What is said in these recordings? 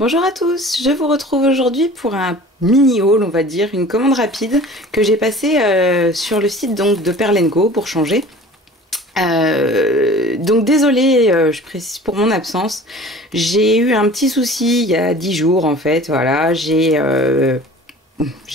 Bonjour à tous, je vous retrouve aujourd'hui pour un mini haul, on va dire, une commande rapide que j'ai passée sur le site donc de Pearl & Co pour changer. Donc désolée, je précise pour mon absence, j'ai eu un petit souci il y a 10 jours en fait, voilà, j'ai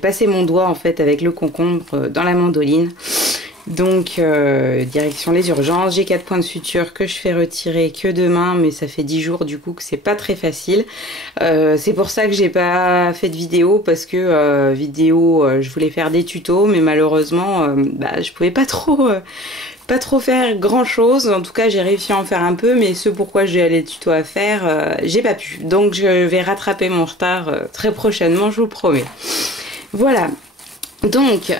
passé mon doigt en fait avec le concombre dans la mandoline. Donc direction les urgences, j'ai 4 points de suture que je fais retirer que demain, mais ça fait 10 jours du coup que c'est pas très facile. C'est pour ça que j'ai pas fait de vidéo, parce que je voulais faire des tutos, mais malheureusement je pouvais pas trop faire grand chose. En tout cas j'ai réussi à en faire un peu, mais ce pourquoi j'ai les tutos à faire, j'ai pas pu. Donc je vais rattraper mon retard très prochainement, je vous promets. Voilà. Donc,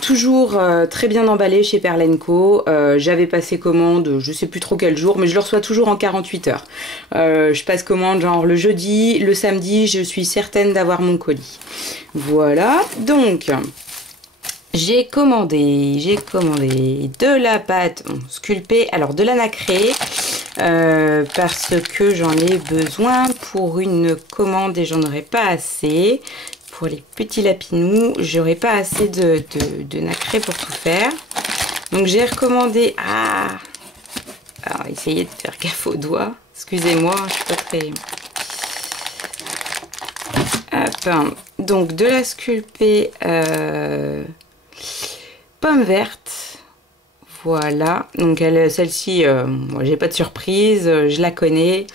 toujours très bien emballé chez Pearl & Co. J'avais passé commande, je sais plus trop quel jour, mais je le reçois toujours en 48 heures. Je passe commande genre le jeudi, le samedi, je suis certaine d'avoir mon colis. Voilà, donc j'ai commandé de la pâte sculptée, alors de la nacrée, parce que j'en ai besoin pour une commande et j'en aurai pas assez. Pour les petits lapinous, j'aurai pas assez de nacré pour tout faire. Donc j'ai recommandé... Alors essayez de faire gaffe aux doigts. Excusez-moi, je suis pas très... Hop. Donc de la sculptée pomme verte. Voilà. Donc celle-ci, moi j'ai pas de surprise, je la connais.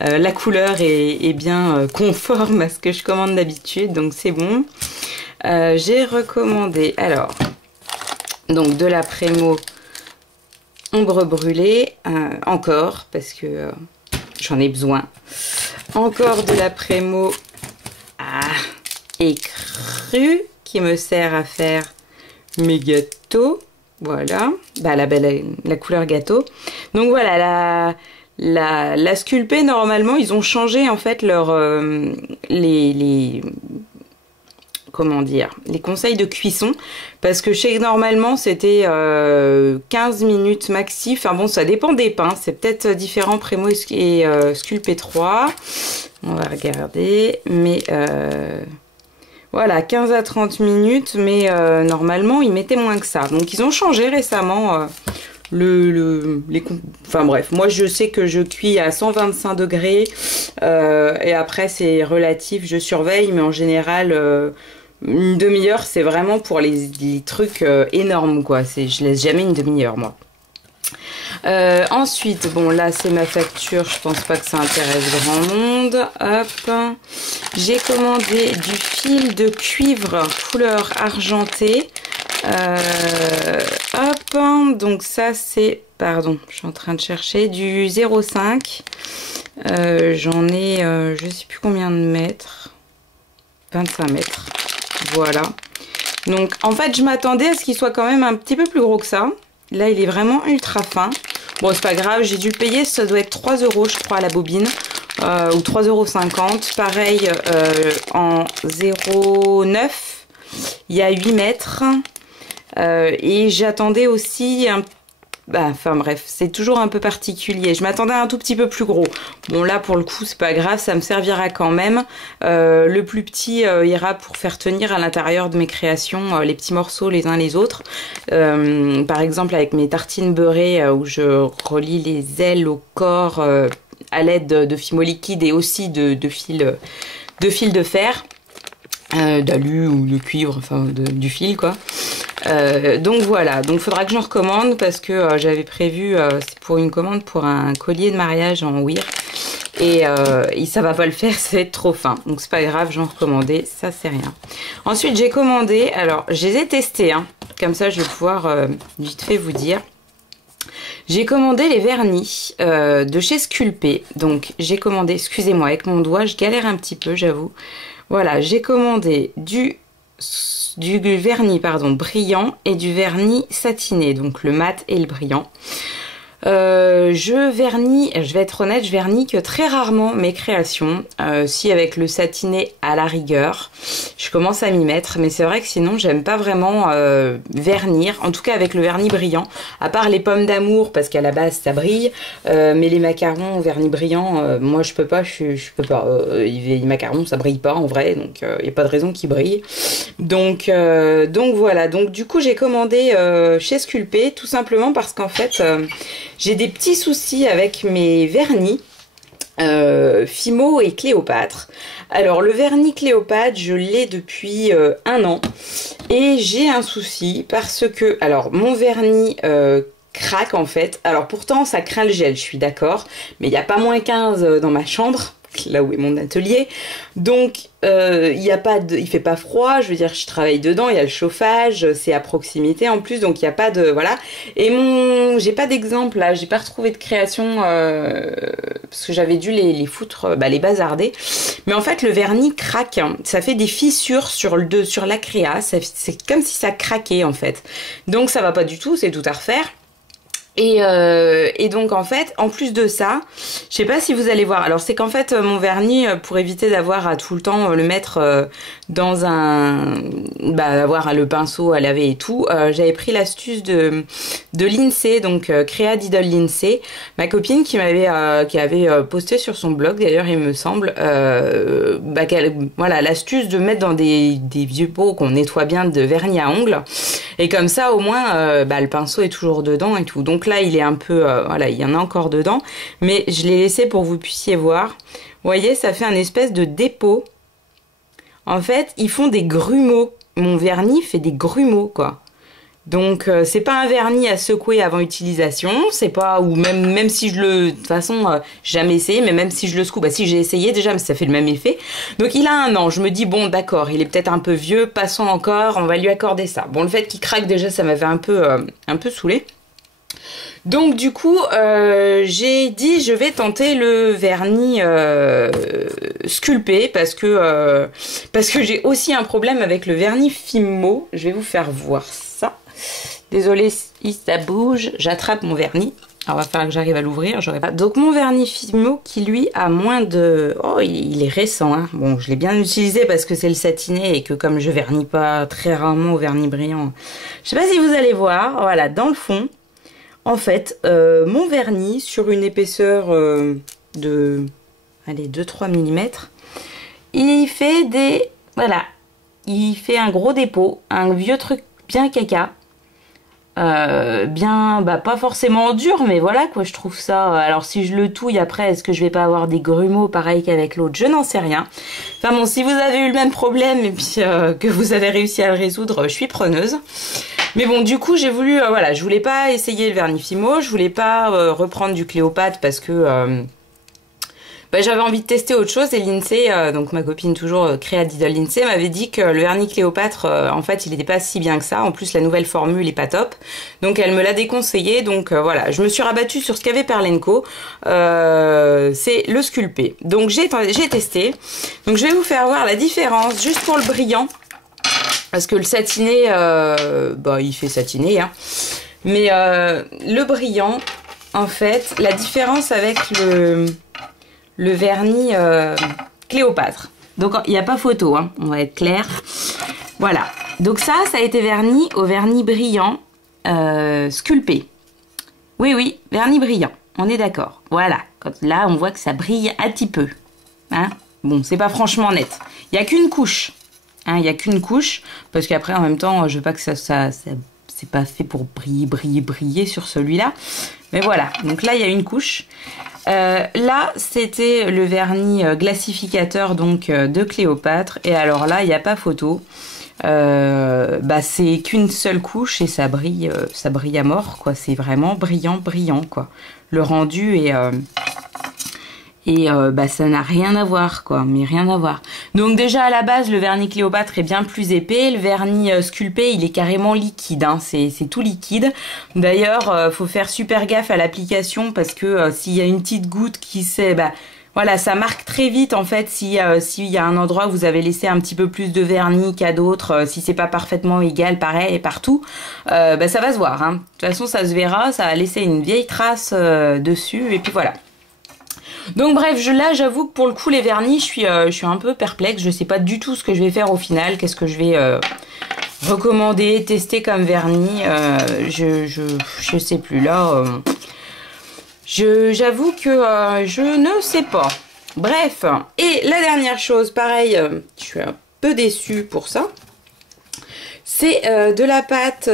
La couleur est bien conforme à ce que je commande d'habitude, donc c'est bon. J'ai recommandé alors donc de la Prémo ombre brûlée, encore parce que j'en ai besoin. Encore de la Prémo écrue qui me sert à faire mes gâteaux. Voilà, la couleur gâteau. Donc voilà, la sculptée, normalement, ils ont changé en fait leur comment dire, les conseils de cuisson, parce que chez normalement c'était 15 minutes maxi. Enfin bon, ça dépend des pains, c'est peut-être différent Prémo et Sculpté 3. On va regarder, mais voilà, 15 à 30 minutes, mais normalement ils mettaient moins que ça. Donc ils ont changé récemment enfin bref, moi je sais que je cuis à 125 degrés et après c'est relatif, je surveille, mais en général une demi-heure c'est vraiment pour les trucs énormes quoi. Je laisse jamais une demi-heure moi. Ensuite, bon là c'est ma facture, je pense pas que ça intéresse grand monde. Hop, j'ai commandé du fil de cuivre couleur argentée. Hop, donc ça c'est, pardon, je suis en train de chercher, du 0,5. J'en ai, je sais plus combien de mètres, 25 mètres, voilà. Donc en fait je m'attendais à ce qu'il soit quand même un petit peu plus gros que ça. Là il est vraiment ultra fin. Bon c'est pas grave, j'ai dû le payer, ça doit être 3 € je crois à la bobine, ou 3,50 €. Pareil en 0,9, il y a 8 mètres. Et j'attendais aussi un... enfin bref, c'est toujours un peu particulier. Je m'attendais à un tout petit peu plus gros. Bon là pour le coup c'est pas grave, ça me servira quand même. Le plus petit ira pour faire tenir à l'intérieur de mes créations les petits morceaux les uns les autres. Par exemple avec mes tartines beurrées où je relie les ailes au corps à l'aide de fimo liquide et aussi de fil de fer. D'alu ou de cuivre, enfin du fil quoi. Donc voilà, donc faudra que j'en recommande parce que j'avais prévu, c'est pour une commande pour un collier de mariage en wire et ça va pas le faire, ça va être trop fin, donc c'est pas grave, j'en recommandais, ça c'est rien. Ensuite j'ai commandé, alors je les ai testés, hein, comme ça je vais pouvoir vite fait vous dire. J'ai commandé les vernis de chez Sculpté, donc j'ai commandé, excusez-moi avec mon doigt je galère un petit peu j'avoue. Voilà, j'ai commandé du vernis pardon, brillant et du vernis satiné, donc le mat et le brillant. Je vernis, je vais être honnête, je vernis que très rarement mes créations. Si avec le satiné à la rigueur, je commence à m'y mettre. Mais c'est vrai que sinon, j'aime pas vraiment vernir. En tout cas avec le vernis brillant. À part les pommes d'amour, parce qu'à la base ça brille. Mais les macarons au vernis brillant, moi je peux pas. Je peux pas. Les macarons ça brille pas en vrai. Donc il n'y a pas de raison qu'ils brillent. Donc voilà. Donc du coup j'ai commandé chez Sculpey. Tout simplement parce qu'en fait... j'ai des petits soucis avec mes vernis Fimo et Cléopâtre. Alors le vernis Cléopâtre, je l'ai depuis 1 an et j'ai un souci parce que, alors mon vernis craque en fait. Alors pourtant ça craint le gel, je suis d'accord, mais il n'y a pas moins 15 dans ma chambre, là où est mon atelier, donc il fait pas froid, je veux dire je travaille dedans, il y a le chauffage, c'est à proximité en plus, donc il n'y a pas de, voilà, et j'ai pas d'exemple là, j'ai pas retrouvé de création parce que j'avais dû les foutre, les bazarder, mais en fait le vernis craque, hein. Ça fait des fissures sur la créa, c'est comme si ça craquait en fait, donc ça va pas du tout, c'est tout à refaire. Et donc en fait, en plus de ça, je sais pas si vous allez voir, alors c'est qu'en fait mon vernis, pour éviter d'avoir à tout le temps le mettre dans avoir le pinceau à laver et tout, j'avais pris l'astuce de Lindsay, donc Créa Diddle Lindsay, ma copine qui avait posté sur son blog d'ailleurs il me semble, voilà l'astuce de mettre dans des vieux pots qu'on nettoie bien de vernis à ongles, et comme ça au moins le pinceau est toujours dedans et tout. Donc là il est un peu, voilà, il y en a encore dedans, mais je l'ai laissé pour que vous puissiez voir. Vous voyez, ça fait un espèce de dépôt. En fait, ils font des grumeaux. Mon vernis fait des grumeaux, quoi. Donc c'est pas un vernis à secouer avant utilisation, c'est pas, ou même si je le, de toute façon j'ai jamais essayé, mais même si je le secoue, si j'ai essayé déjà, mais ça fait le même effet. Donc il a 1 an, je me dis bon d'accord, il est peut-être un peu vieux, passons encore, on va lui accorder ça. Bon, le fait qu'il craque déjà, ça m'avait un peu saoulé. Donc du coup, j'ai dit je vais tenter le vernis Sculpey parce que j'ai aussi un problème avec le vernis Fimo. Je vais vous faire voir ça. Désolée si ça bouge, j'attrape mon vernis. Alors, il va falloir que j'arrive à l'ouvrir, j'aurais pas. Donc mon vernis Fimo qui lui a moins de... Oh, il est récent, hein. Bon, je l'ai bien utilisé parce que c'est le satiné et que comme je vernis pas très rarement au vernis brillant, je sais pas si vous allez voir, voilà, dans le fond, en fait, mon vernis sur une épaisseur de, allez, 2-3 mm, il fait des, voilà, il fait un gros dépôt, un vieux truc bien caca, bien, pas forcément dur, mais voilà quoi, je trouve ça. Alors si je le touille après, est-ce que je vais pas avoir des grumeaux pareil qu'avec l'autre? Je n'en sais rien. Enfin bon, si vous avez eu le même problème et puis que vous avez réussi à le résoudre, je suis preneuse. Mais bon, du coup, j'ai voulu, voilà, je voulais pas essayer le vernis Fimo, je voulais pas reprendre du Cléopâtre parce que j'avais envie de tester autre chose. Et Lindsay, donc ma copine toujours Créa Diddle Lindsay, m'avait dit que le vernis Cléopâtre, en fait, il n'était pas si bien que ça. En plus, la nouvelle formule est pas top. Donc, elle me l'a déconseillé. Donc, voilà, je me suis rabattue sur ce qu'avait Perlenco. C'est le Sculpey. Donc, j'ai testé. Donc, je vais vous faire voir la différence, juste pour le brillant. Parce que le satiné, il fait satiner, hein. Mais le brillant, en fait, la différence avec le vernis Cléopâtre. Donc, il n'y a pas photo, hein, on va être clair. Voilà. Donc ça a été verni au vernis brillant Sculpey. Oui, vernis brillant, on est d'accord. Voilà. Là, on voit que ça brille un petit peu. Hein, bon, c'est pas franchement net. Il n'y a qu'une couche. Il n'y a qu'une couche, parce qu'après, en même temps, je veux pas que ça c'est pas fait pour briller sur celui-là. Mais voilà, donc là, il y a une couche. Là, c'était le vernis glacificateur donc de Cléopâtre. Et alors là, il n'y a pas photo. C'est qu'une seule couche et ça brille à mort, quoi. C'est vraiment brillant, quoi. Le rendu est... ça n'a rien à voir, quoi, mais rien à voir. Donc déjà à la base, le vernis Cléopâtre est bien plus épais. Le vernis Sculpey, il est carrément liquide, hein. C'est tout liquide. D'ailleurs, faut faire super gaffe à l'application parce que s'il y a une petite goutte qui s'est... Voilà, ça marque très vite en fait si s'il y a un endroit où vous avez laissé un petit peu plus de vernis qu'à d'autres, si c'est pas parfaitement égal, pareil et partout, bah, ça va se voir. Hein. De toute façon, ça se verra, ça a laissé une vieille trace dessus et puis voilà. Donc bref, là j'avoue que pour le coup les vernis, je suis un peu perplexe, je sais pas du tout ce que je vais faire au final, qu'est-ce que je vais recommander, tester comme vernis, je sais plus là. J'avoue que je ne sais pas. Bref, et la dernière chose, pareil, je suis un peu déçue pour ça. C'est de la pâte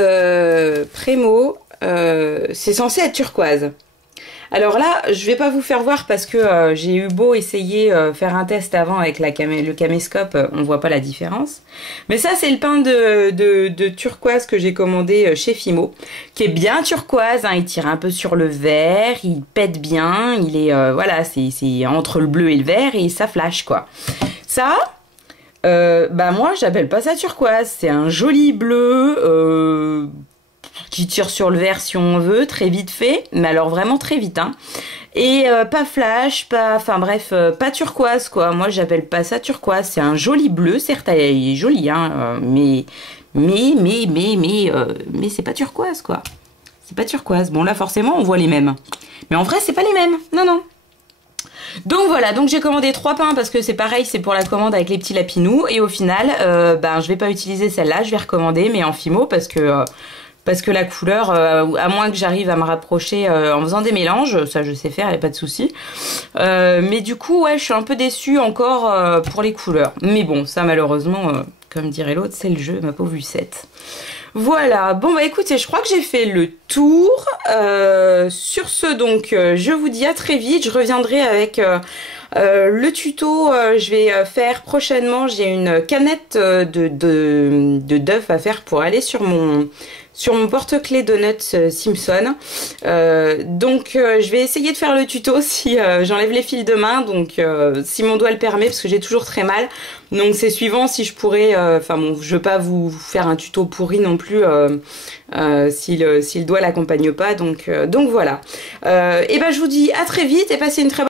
Prémo. C'est censé être turquoise. Alors là, je vais pas vous faire voir parce que j'ai eu beau essayer faire un test avant avec le caméscope, on voit pas la différence. Mais ça, c'est le pain de turquoise que j'ai commandé chez Fimo, qui est bien turquoise, hein, il tire un peu sur le vert, il pète bien, il est voilà, c'est entre le bleu et le vert et ça flash quoi. Ça, bah moi, j'appelle pas ça turquoise, c'est un joli bleu. Qui tire sur le vert si on veut, très vite fait, mais alors vraiment très vite, hein. Et pas flash, pas, enfin bref, pas turquoise quoi. Moi j'appelle pas ça turquoise, c'est un joli bleu, certes il est joli, hein, mais c'est pas turquoise quoi. C'est pas turquoise. Bon là forcément on voit les mêmes, mais en vrai c'est pas les mêmes. Non non. Donc voilà, donc j'ai commandé 3 pains parce que c'est pareil, c'est pour la commande avec les petits lapinous et au final, ben je vais pas utiliser celle-là, je vais recommander mais en Fimo parce que la couleur, à moins que j'arrive à me rapprocher en faisant des mélanges, ça je sais faire, il n'y a pas de souci. Mais du coup, ouais, je suis un peu déçue encore pour les couleurs. Mais bon, ça malheureusement, comme dirait l'autre, c'est le jeu, ma pauvre Lucette. Voilà, bon bah écoutez, je crois que j'ai fait le tour. Sur ce, donc, je vous dis à très vite. Je reviendrai avec le tuto. Je vais faire prochainement, j'ai une canette de d'œufs à faire pour aller sur mon porte-clés Donuts Simpson. Donc je vais essayer de faire le tuto si j'enlève les fils de main, donc si mon doigt le permet, parce que j'ai toujours très mal. Donc c'est suivant si je pourrais, enfin bon, je veux pas vous faire un tuto pourri non plus si le doigt l'accompagne pas, donc voilà. Et ben je vous dis à très vite et passez une très bonne